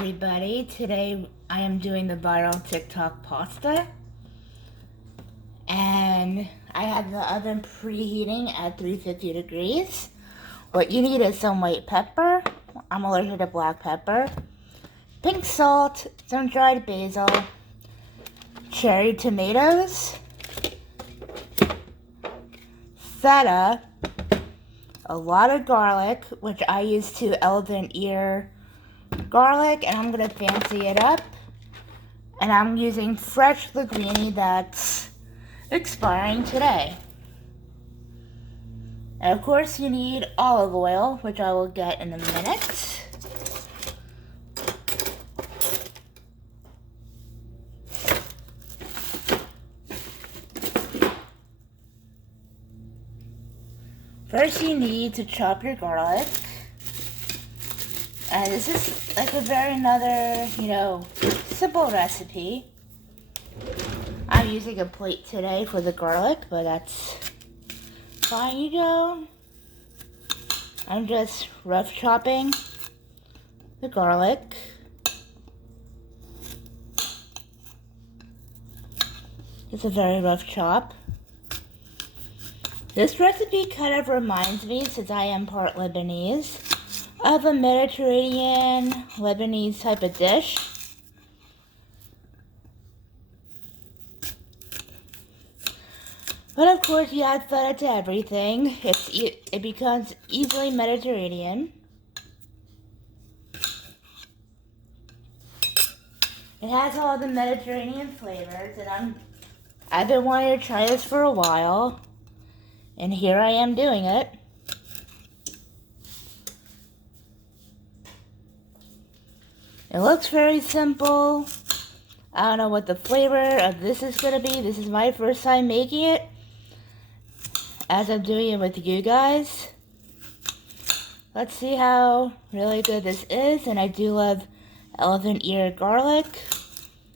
everybody. Today I am doing the viral TikTok pasta. And I have the oven preheating at 350 degrees. What you need is some white pepper. I'm allergic to black pepper. Pink salt, some dried basil, cherry tomatoes, feta, a lot of garlic, which I use to elephant ear garlic, and I'm going to fancy it up. And I'm using fresh linguine that's expiring today. And of course you need olive oil, which I will get in a minute. First you need to chop your garlic. And this is like another, simple recipe. I'm using a plate today for the garlic, but that's fine, I'm just rough chopping the garlic. It's a very rough chop. This recipe kind of reminds me, since I am part Lebanese, of a Mediterranean Lebanese type of dish. But of course you add feta to everything. It becomes easily Mediterranean. It has all the Mediterranean flavors, and I've been wanting to try this for a while, and here I am doing it. It looks very simple. I don't know what the flavor of this is going to be. This is my first time making it, as I'm doing it with you guys. Let's see how really good this is. And I do love elephant ear garlic,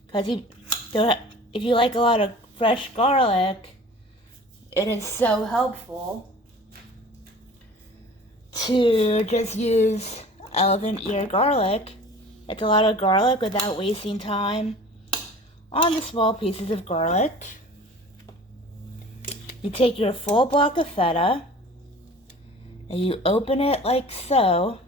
because if you like a lot of fresh garlic, it is so helpful to just use elephant ear garlic. It's a lot of garlic without wasting time on the small pieces of garlic. You take your full block of feta and you open it like so.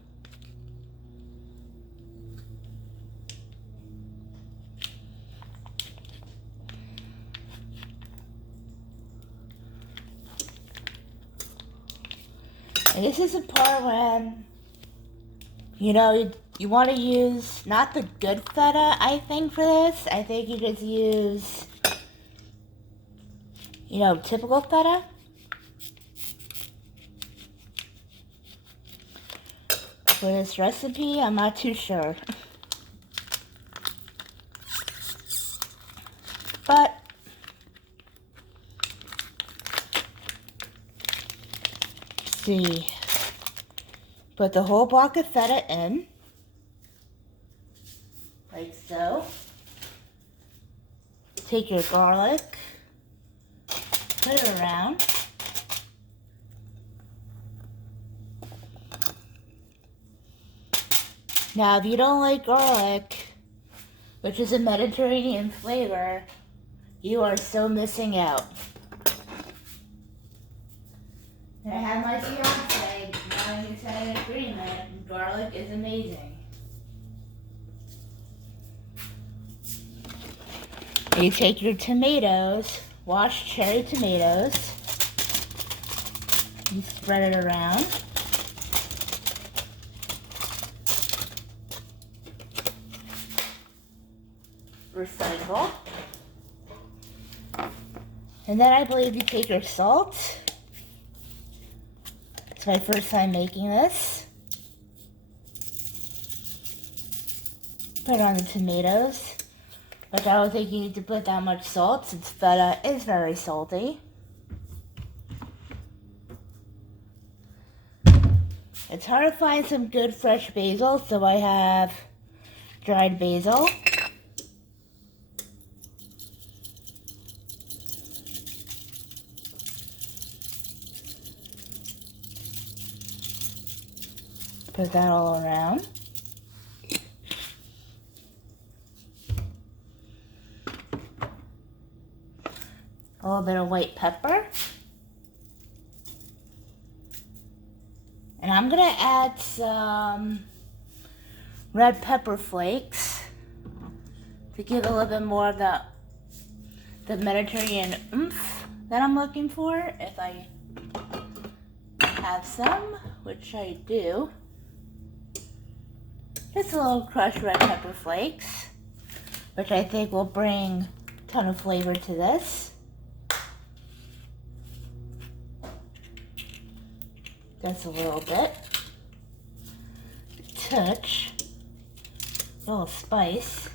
And this is the part when, you want to use not the good feta, I think, for this. I think you just use, typical feta. For this recipe, I'm not too sure. But see, put the whole block of feta in, like so. Take your garlic, put it around. Now, if you don't like garlic, which is a Mediterranean flavor, you are so missing out. And I have my fiance wanting to sign an agreement, and garlic is amazing. You take your tomatoes, washed cherry tomatoes, you spread it around. Recycle. And then I believe you take your salt. It's my first time making this. Put on the tomatoes. But I don't think you need to put that much salt, since feta is very salty. It's hard to find some good fresh basil, so I have dried basil. Put that all around. a little bit of white pepper. And I'm gonna add some red pepper flakes to give a little bit more of the Mediterranean oomph that I'm looking for, if I have some, which I do. Just a little crushed red pepper flakes, which I think will bring a ton of flavor to this. Just a little bit. Touch. A little spice.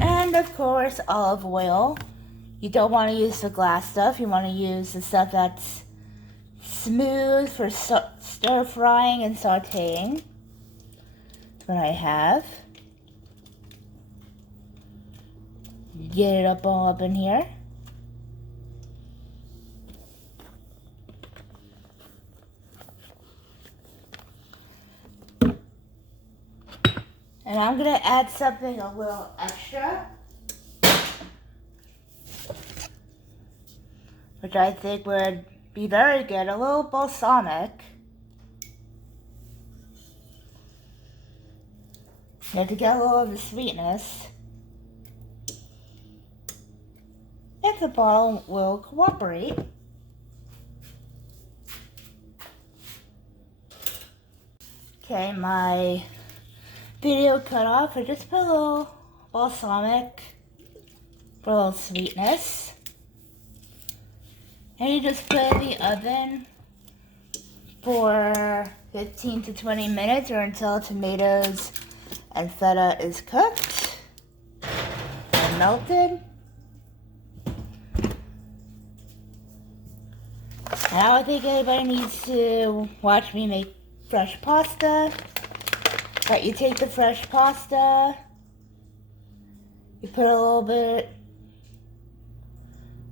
And of course, olive oil. You don't want to use the glass stuff. You want to use the stuff that's smooth for stir frying and sauteing. That's what I have. Get it all up in here. And I'm going to add something a little extra, which I think would be very good. A little balsamic. You have to get a little of the sweetness. If the bottle will cooperate. Okay, my video cut off. I just put a little balsamic for a little sweetness. And you just put it in the oven for 15 to 20 minutes or until tomatoes and feta is cooked and melted. And I don't think anybody needs to watch me make fresh pasta. But you take the fresh pasta, you put a little bit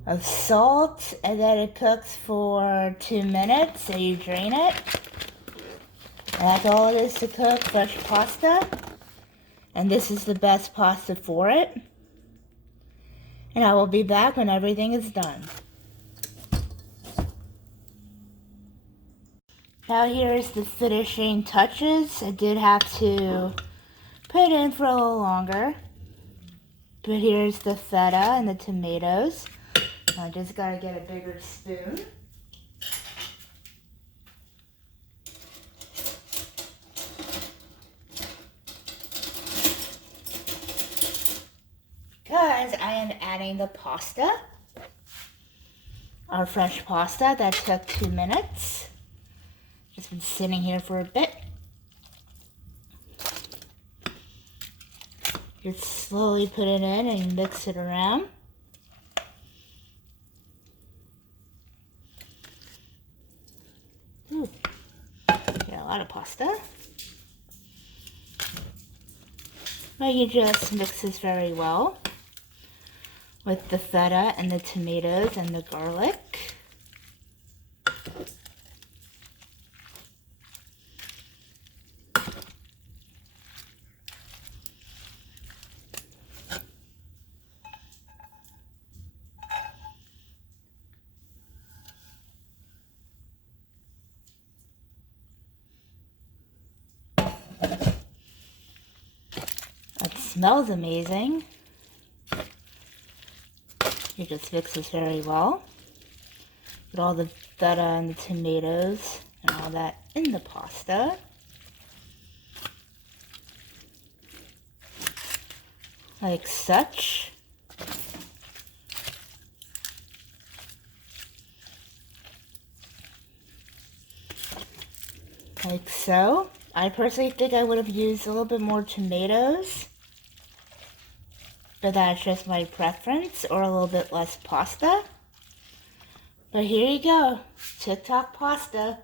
of salt, and then it cooks for 2 minutes, and you drain it. And that's all it is to cook fresh pasta. And this is the best pasta for it. And I will be back when everything is done. Now here's the finishing touches. I did have to put it in for a little longer. But here's the feta and the tomatoes. I just gotta get a bigger spoon. Because I am adding the pasta. Our fresh pasta that took 2 minutes. Just been sitting here for a bit. Just slowly put it in and mix it around. Ooh, got a lot of pasta. But you just mix this very well with the feta and the tomatoes and the garlic. It smells amazing. You just mix this very well. Put all the feta and the tomatoes and all that in the pasta. Like such. Like so. I personally think I would have used a little bit more tomatoes. But that's just my preference, or a little bit less pasta. But here you go, TikTok pasta.